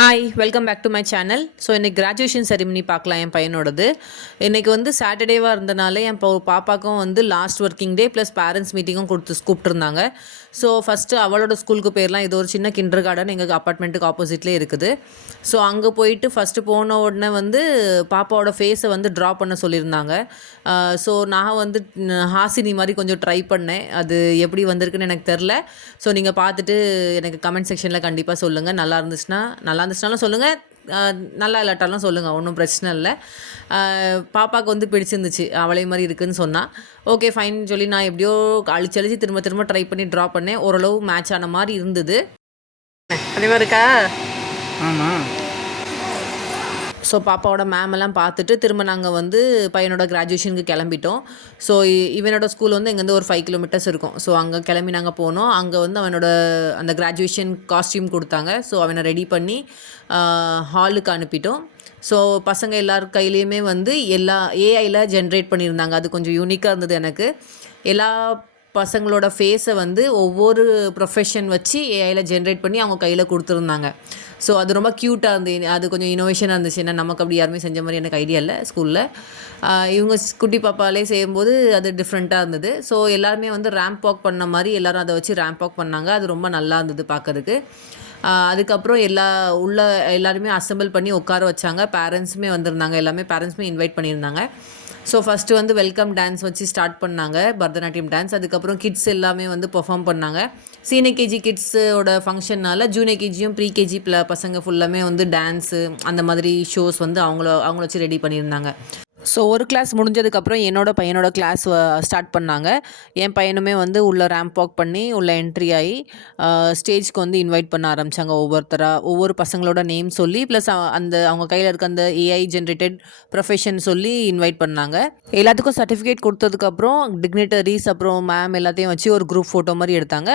Hi welcome back to my channel. So இன்றைக்கி graduation ceremony பார்க்கலாம் என் பையனோடது. இன்றைக்கி வந்து சாட்டர்டேவாக இருந்தனால என் பாப்பாக்கும் வந்து last working day plus parents மீட்டிங்கும் கூப்பிட்டுருந்தாங்க. ஸோ ஃபஸ்ட்டு அவளோட ஸ்கூலுக்கு போயிடலாம். இது ஒரு சின்ன கிண்டர் கார்டன் எங்கள் அப்பார்ட்மெண்ட்டுக்கு ஆப்போசிட்லேயே இருக்குது. ஸோ அங்கே போயிட்டு ஃபஸ்ட்டு போன உடனே வந்து பாப்பாவோட ஃபேஸை வந்து ட்ரா பண்ண சொல்லியிருந்தாங்க. ஸோ நான் வந்து ஹாசினி மாதிரி கொஞ்சம் ட்ரை பண்ணேன். அது எப்படி வந்திருக்குன்னு எனக்கு தெரில. ஸோ நீங்கள் பார்த்துட்டு எனக்கு கமெண்ட் செக்ஷனில் கண்டிப்பாக சொல்லுங்கள். நல்லா இருந்துச்சுனாலும் சொல்லுங்கள், நல்லா இல்லாட்டாலும் சொல்லுங்கள், ஒன்றும் பிரச்சனை இல்லை. பாப்பாவுக்கு வந்து பிடிச்சிருந்துச்சு, அவளே மாதிரி இருக்குதுன்னு சொன்னால். ஓகே ஃபைன் சொல்லி நான் எப்படியோ அழிச்சு திரும்ப திரும்ப ட்ரை பண்ணி ட்ரா பண்ணேன். ஓரளவு மேட்ச் ஆன மாதிரி இருந்தது. அதே மாதிரி இருக்கா? ஆமாம். ஸோ பாப்பாவோட மேமெல்லாம் பார்த்துட்டு திரும்ப நாங்கள் வந்து பையனோட கிராஜுவேஷனுக்கு கிளம்பிட்டோம். ஸோ இவனோட ஸ்கூல் வந்து இங்கேருந்து ஒரு 5 கிலோமீட்டர்ஸ் இருக்கும். ஸோ அங்கே கிளம்பி நாங்கள் போனோம். அங்கே வந்து அவனோட அந்த கிராஜுவேஷன் காஸ்டியூம் கொடுத்தாங்க. ஸோ அவனை ரெடி பண்ணி ஹாலுக்கு அனுப்பிட்டோம். ஸோ பசங்க எல்லார் கையிலையுமே வந்து எல்லா ஏஐயில் ஜென்ரேட் பண்ணியிருந்தாங்க. அது கொஞ்சம் யூனிக்காக இருந்தது எனக்கு. எல்லா பசங்களோட ஃபேஸை வந்து ஒவ்வொரு ப்ரொஃபஷன் வச்சு ஏஐயில் ஜென்ரேட் பண்ணி அவங்க கையில் கொடுத்துருந்தாங்க. ஸோ அது ரொம்ப க்யூட்டாக இருந்தது. அது கொஞ்சம் இனோவேஷனாக இருந்துச்சு. ஏன்னா நமக்கு அப்படி யாருமே செஞ்ச மாதிரி எனக்கு ஐடியா இல்லை ஸ்கூலில். இவங்க குட்டி பாப்பாலே செய்யும்போது அது டிஃப்ரெண்ட்டாக இருந்தது. ஸோ எல்லாருமே வந்து ரேம்ப் வாக் பண்ண மாதிரி எல்லோரும் அதை வச்சு ரேம்ப் வாக் பண்ணாங்க. அது ரொம்ப நல்லா இருந்தது பார்க்கறதுக்கு. அதுக்கப்புறம் எல்லாருமே அசெம்பிள் பண்ணி உட்கார வச்சாங்க. பேரண்ட்ஸுமே வந்திருந்தாங்க. எல்லாமே பேரண்ட்ஸுமே இன்வைட் பண்ணியிருந்தாங்க. ஸோ ஃபஸ்ட்டு வந்து வெல்கம் டான்ஸ் வச்சு ஸ்டார்ட் பண்ணாங்க, பரதநாட்டியம் டான்ஸ். அதுக்கப்புறம் கிட்ஸ் எல்லாமே வந்து பெர்ஃபார்ம் பண்ணாங்க. சீனியர் கேஜி கிட்ஸோட ஃபங்க்ஷனால் ஜூனியர் கேஜியும் ப்ரீ கேஜி பசங்க ஃபுல்லாமே வந்து டான்ஸு அந்த மாதிரி ஷோஸ் வந்து அவங்கள வச்சு ரெடி பண்ணியிருந்தாங்க. ஸோ ஒரு கிளாஸ் முடிஞ்சதுக்கப்புறம் பையனோட கிளாஸ் ஸ்டார்ட் பண்ணாங்க. என் பையனுமே வந்து உள்ளே ரேம்ப் வாக் பண்ணி உள்ளே என்ட்ரி ஆகி ஸ்டேஜ்க்கு வந்து இன்வைட் பண்ண ஆரம்பித்தாங்க. ஒவ்வொரு பசங்களோட நேம் சொல்லி ப்ளஸ் அவங்க கையில் இருக்க அந்த ஏஐ ஜென்ரேட்டட் ப்ரொஃபஷன் சொல்லி இன்வைட் பண்ணாங்க. எல்லாத்துக்கும் சர்டிஃபிகேட் கொடுத்ததுக்கப்புறம் டிக்னிட்டரிஸ் அப்புறம் மேம் எல்லாத்தையும் வச்சு ஒரு குரூப் ஃபோட்டோ மாதிரி எடுத்தாங்க.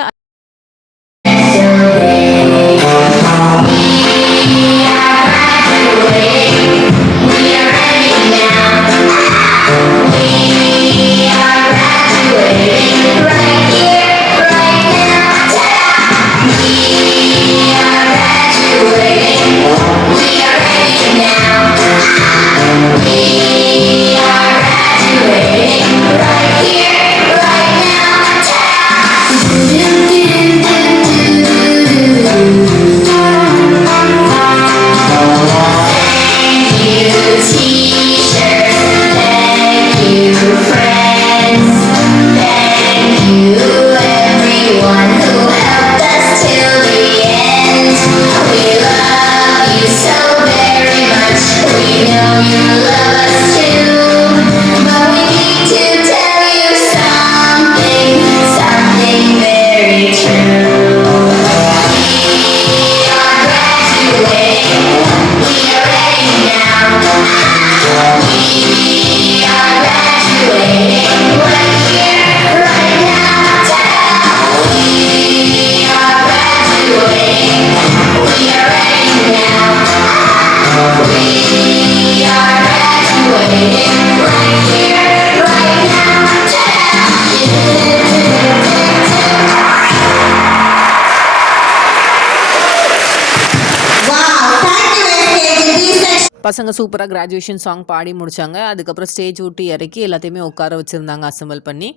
பசங்க சூப்பராக கிராஜுவேஷன் சாங் பாடி முடித்தாங்க. அதுக்கப்புறம் ஸ்டேஜ் விட்டு இறக்கி எல்லாத்தையுமே உட்கார வச்சுருந்தாங்க அசெம்பிள் பண்ணி.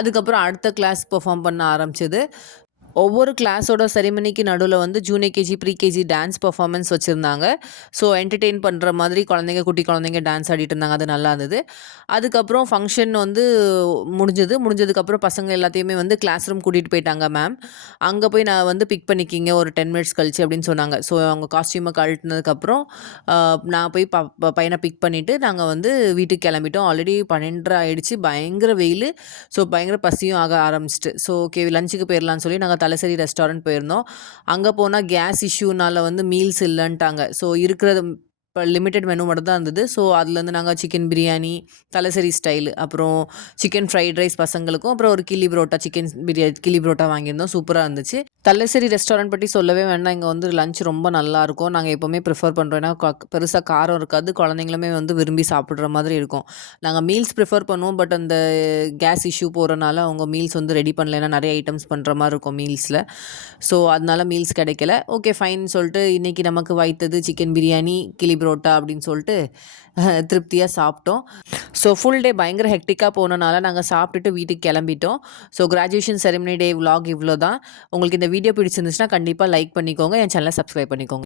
அதுக்கப்புறம் அடுத்த கிளாஸ் பெர்ஃபார்ம் பண்ண ஆரம்பிச்சது. ஒவ்வொரு கிளாஸோட செரிமனிக்கு நடுவில் வந்து junior KG pre KG dance performance வச்சுருந்தாங்க. ஸோ என்டர்டெயின் பண்ணுற மாதிரி குட்டி குழந்தைங்க டான்ஸ் ஆடிட்டு இருந்தாங்க. அது நல்லா இருந்தது. அதுக்கப்புறம் ஃபங்க்ஷன் வந்து முடிஞ்சதுக்கப்புறம் பசங்க எல்லாத்தையுமே வந்து கிளாஸ் ரூம் கூட்டிகிட்டு போயிட்டாங்க மேம். அங்கே போய் நான் வந்து பிக் பண்ணிக்கிங்க ஒரு 10 மினிட்ஸ் கழிச்சு அப்படின்னு சொன்னாங்க. ஸோ அவங்க காஸ்டியூமை கழட்டினதுக்கப்புறம் நான் போய் பையனை பிக் பண்ணிவிட்டு நாங்கள் வந்து வீட்டுக்கு கிளம்பிட்டோம். ஆல்ரெடி 12:30 ஆகிடுச்சு. பயங்கர வெயில். ஸோ பயங்கர பசியும் ஆக ஆரம்பிச்சிட்டு. ஸோ ஓகே லஞ்சுக்கு போயிடலான்னு சொல்லி நாங்கள் தலசரி ரெஸ்டாரண்ட் போயிருந்தோம். அங்கே போனால் கேஸ் இஷ்யூனால் வந்து மீல்ஸ் இல்லைன்ட்டாங்க. ஸோ இருக்கிறது இப்போ லிமிட்டட் மெனு மட்டும் தான் இருந்தது. ஸோ அதுலேருந்து நாங்கள் சிக்கன் பிரியாணி தலசரி ஸ்டைலு, அப்புறம் சிக்கன் ஃப்ரைட் ரைஸ் பசங்களுக்கும், அப்புறம் ஒரு கிள்ளி புரோட்டா சிக்கன் கிள்ளி புரோட்டா வாங்கியிருந்தோம். சூப்பராக இருந்துச்சு. தலசேரி ரெஸ்டாரண்ட் பற்றி சொல்லவே வேண்டாம். இங்கே வந்து லஞ்ச் ரொம்ப நல்லாயிருக்கும். நாங்கள் எப்போவுமே ப்ரிஃபர் பண்ணுறோம். ஏன்னா பெருசா காரம் இருக்காது. குழந்தைங்களுமே வந்து விரும்பி சாப்பிடுற மாதிரி இருக்கும். நாங்கள் மீல்ஸ் ப்ரிஃபர் பண்ணுவோம். பட் அந்த கேஸ் இஷ்யூ போகிறனால அவங்க மீல்ஸ் வந்து ரெடி பண்ணல. ஏன்னா நிறைய ஐட்டம்ஸ் பண்ணுற மாதிரி இருக்கும் மீல்ஸில். ஸோ அதனால மீல்ஸ் கிடைக்கல. ஓகே ஃபைன் சொல்லிட்டு இன்றைக்கி நமக்கு வைத்தது சிக்கன் பிரியாணி, கிளி புரோட்டா அப்படின்னு சொல்லிட்டு திருப்தியாக சாப்பிட்டோம். ஸோ ஃபுல் டே பயங்கர ஹெக்டிக்காக போனனால நாங்கள் சாப்பிட்டுட்டு வீட்டுக்கு கிளம்பிட்டோம். ஸோ கிராஜுவேஷன் செரிமனி டே விலாக் இவ்வளோ தான். உங்களுக்கு இந்த வீடியோ பிடிச்சிருந்துச்சுன்னா கண்டிப்பாக லைக் பண்ணிக்கோங்க. என் சேனலை சப்ஸ்கிரைப் பண்ணிக்கோங்க.